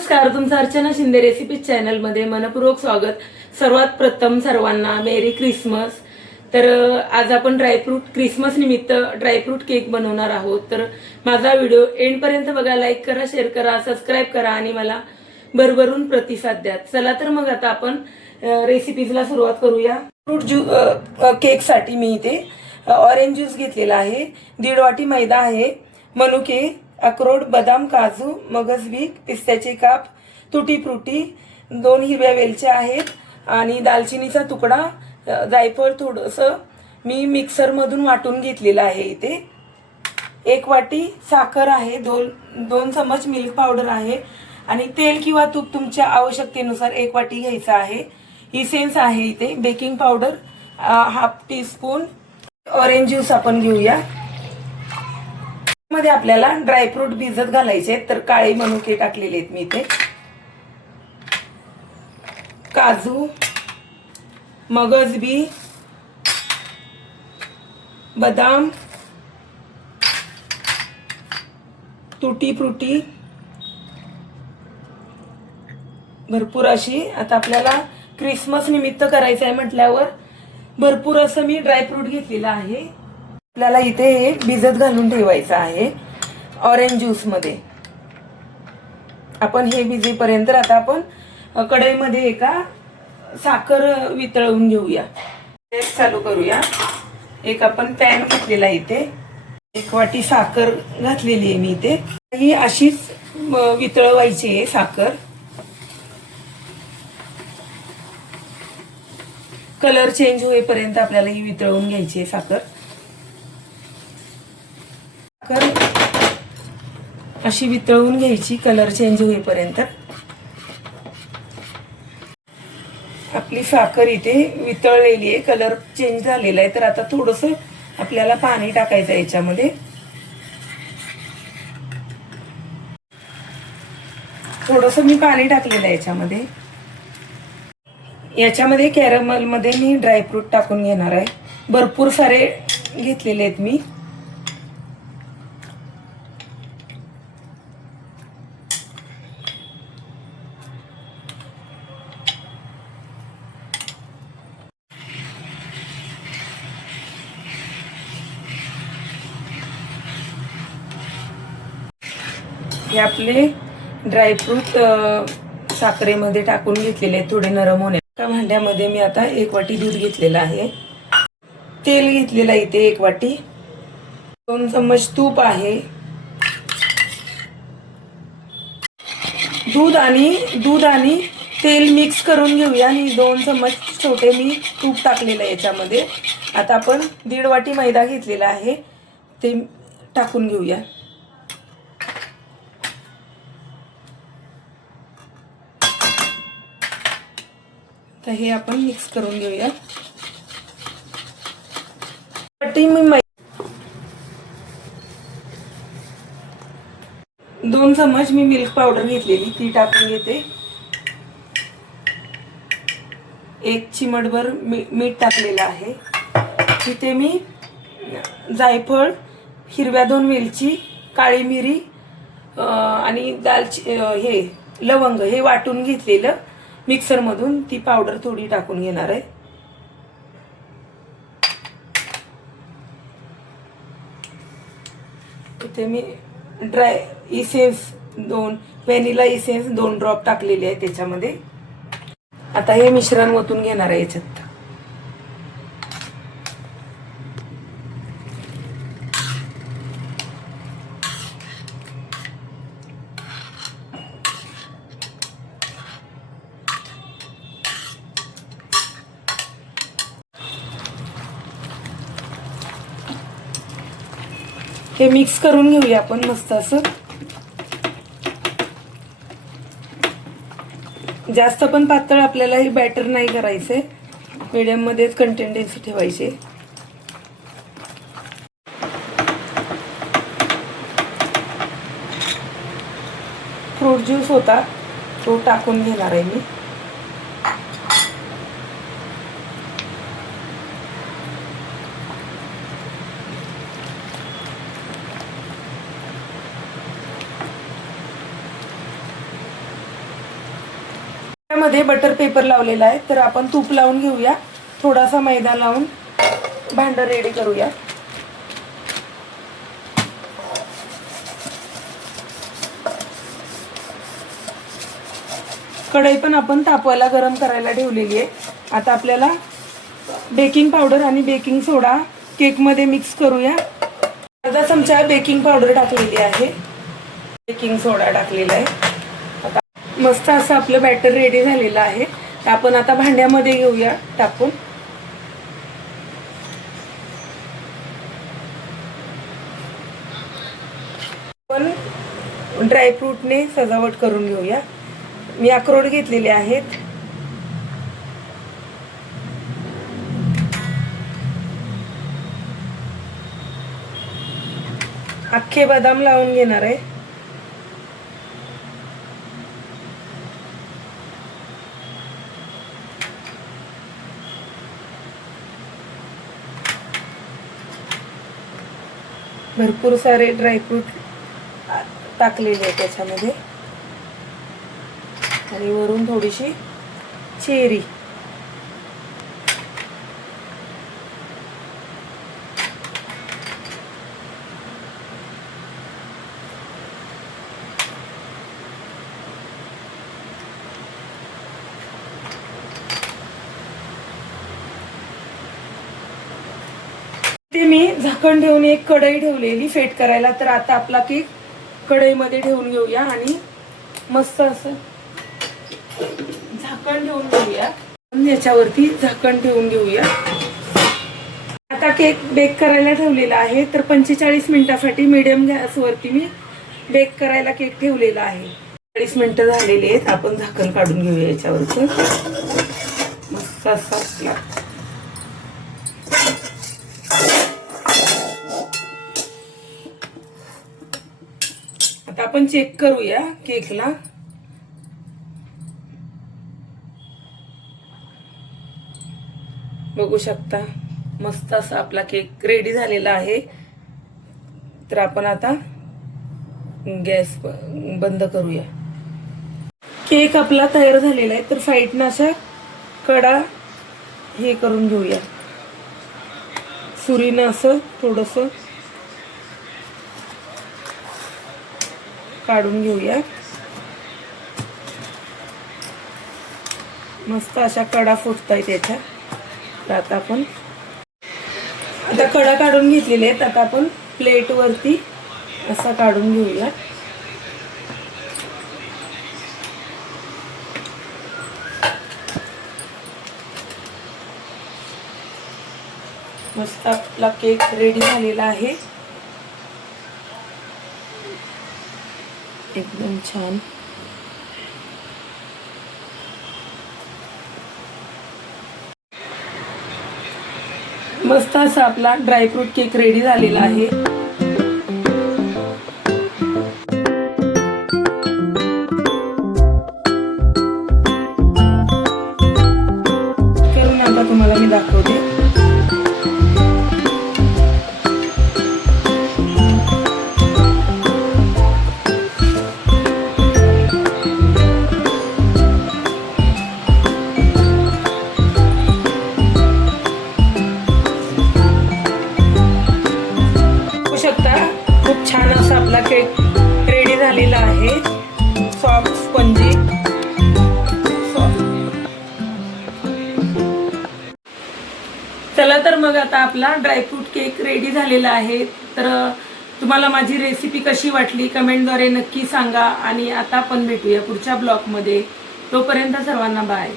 नमस्कार तुमचं अर्चना शिंदे रेसिपी चॅनलमध्ये मनपूर्वक स्वागत. सर्वात प्रथम सर्वांना मेरी क्रिसमस तर आज आपण ड्रायफ्रूट क्रिसमस निमित्त ड्रायफ्रूट केक बनवणार आहोत. तर माझा व्हिडिओ एंडपर्यंत बघा लाईक करा शेअर करा सबस्क्राईब करा आणि मला भरभरून प्रतिसाद द्या. चला तर मग आता आपण रेसिपीजला सुरुवात करूया. फ्रूट ज्यू केकसाठी मी इथे ऑरेंज ज्यूस घेतलेला आहे. दीड वाटी मैदा आहे. मनुके अक्रोड बदाम काजू मगज बी पिस्त्याचे काप तुटी फ्रुटी दोन हिरव्या वेलच्या आहेत आणि दालचिनीचा तुकडा जायफळ थोडंसं मी मिक्सरमधून वाटून घेतलेलं आहे इथे. एक वाटी साखर आहे दोन दोन चमच मिल्क पावडर आहे आणि तेल किंवा तूप तुमच्या आवश्यकतेनुसार एक वाटी घ्यायचं आहे. इसेन्स आहे इथे. Baking powder half teaspoon orange juice आपण घेऊया. मध्ये आपल्याला ड्रायफ्रूट भिजत घालायचे आहेत तर काळे मनुके टाकलेले आहेत मी इथे. काजू मगज बी बदाम तुटी फ्रुटी. भरपूर अशी आता आपल्याला क्रिसमस निमित्त करायचं आहे म्हटल्यावर भरपूर असं मी ड्रायफ्रूट घेतलेलं आहे. आपल्याला इथे हे भिजत घालून ठेवायचं आहे ऑरेंज ज्यूसमध्ये. आपण हे भिजेपर्यंत आता आपण कढईमध्ये एका साखर वितळवून घेऊया. गॅस चालू करूया. एक आपण पॅन घेतलेला आहे इथे. एक वाटी साखर घातलेली आहे मी इथे. ही अशीच वितळवायची आहे साखर. कलर चेंज होईपर्यंत आपल्याला ही वितळवून घ्यायची आहे साखर. साखर अशी वितळवून घ्यायची कलर चेंज होईपर्यंत. आपली साखर इथे वितळलेली आहे कलर चेंज झालेला आहे. तर आता थोडस आपल्याला पाणी टाकायचं आहे याच्यामध्ये. थोडस मी पाणी टाकलेलं आहे याच्यामध्ये. याच्यामध्ये कॅरमलमध्ये मी ड्रायफ्रूट टाकून घेणार आहे. भरपूर सारे घेतलेले आहेत मी. हे आपले ड्रायफ्रूट साखरेमध्ये टाकून घेतलेले आहेत थोडे नरम होणे एका भांड्यामध्ये मी आता एक वाटी दूध घेतलेलं आहे. तेल घेतलेलं आहे इथे एक वाटी. दोन चम्मच तूप आहे. दूध आणि दूध आणि तेल मिक्स करून घेऊया. आणि दोन चम्मच छोटे मी तूप टाकलेलं आहे याच्यामध्ये. आता आपण दीड वाटी मैदा घेतलेला आहे. ते टाकून घेऊया. तर हे आपण मिक्स करून घेऊया मी दोन चम्मच मी मिल्क पावडर घेतलेली ती टाकून घेते. एक चिमटभर मी मीठ टाकलेलं आहे. तिथे मी जायफळ हिरव्या दोन वेलची काळी मिरी आणि दालची हे लवंग हे वाटून घेतलेलं. मिक्सरमधून ती पावडर थोडी टाकून घेणार आहे. इथे मी ड्राय इसेन्स दोन व्हॅनिला इसेन्स दोन ड्रॉप टाकलेले आहे त्याच्यामध्ये. आता हे मिश्रण ओतून घेणार आहे याच्यात. हे मिक्स करून घेऊया आपण मस्त असं. जास्त पण पातळ आपल्याला हे बॅटर नाही करायचं आहे मध्येच कंटेंडेन्सी ठेवायचे. फ्रूट ज्यूस होता. तो टाकून घेणार आहे मी. मध्ये बटर पेपर लावलेला आहे. तर आपण तूप लावून घेऊया. थोडासा मैदा लावून भांडं रेडी करूया. कढई पण आपण तापवायला गरम करायला ठेवलेली आहे. आता आपल्याला बेकिंग पावडर आणि बेकिंग सोडा केकमध्ये मिक्स करूया. अर्धा चमचा बेकिंग पावडर टाकलेली आहे. बेकिंग सोडा टाकलेला आहे. मस्त असं आपलं बॅटर रेडी झालेलं आहे. तर आपण आता भांड्यामध्ये घेऊया टाकून. आपण ड्रायफ्रूटने सजावट करून घेऊया. मी अक्रोड घेतलेले आहेत. अख्खे बदाम लावून घेणार आहे. भरपूर सारे ड्रायफ्रूट टाकलेले आहे त्याच्यामध्ये. आणि वरून थोडीशी चेरी ते मी झाकण ठेवून एक कढई ठेवलेली फेट करायला. तर आता आपला केक कढईमध्ये ठेवून घेऊया आणि मस्त असं झाकण ठेवून घेऊया. याच्यावरती झाकण ठेवून घेऊया. आता केक बेक करायला ठेवलेला आहे. तर पंचेचाळीस मिनिटासाठी मिडियम गॅसवरती मी बेक करायला केक ठेवलेला आहे. चाळीस मिनिटं झालेली आहेत. आपण झाकण काढून घेऊया याच्यावरचं. मस्त असं आपण चेक करूया केकला. बघू शकता मस्त असा आपला केक रेडी झालेला आहे. तर आपण आता गॅस बंद करूया. केक आपला तयार झालेला आहे तर साईडनं अशा कडा हे करून घेऊया. सुरीनं असं थोडंसं काढून घेऊया. मस्त अशा कडा फुटतायत याच्या. तर आता आपण आता कडा काढून घेतलेले आहेत. आता आपण प्लेटवरती असा काढून घेऊया. मस्त आपला केक रेडी झालेला आहे. एकदम छान. मस्त असा आपला ड्रायफ्रूट केक रेडी झालेला आहे. आता आपला ड्रायफ्रूट केक रेडी झालेला आहे. तर तुम्हाला माझी रेसिपी कशी वाटली कमेंटद्वारे नक्की सांगा आणि आता आपण भेटूया पुढच्या ब्लॉगमध्ये तोपर्यंत सर्वांना बाय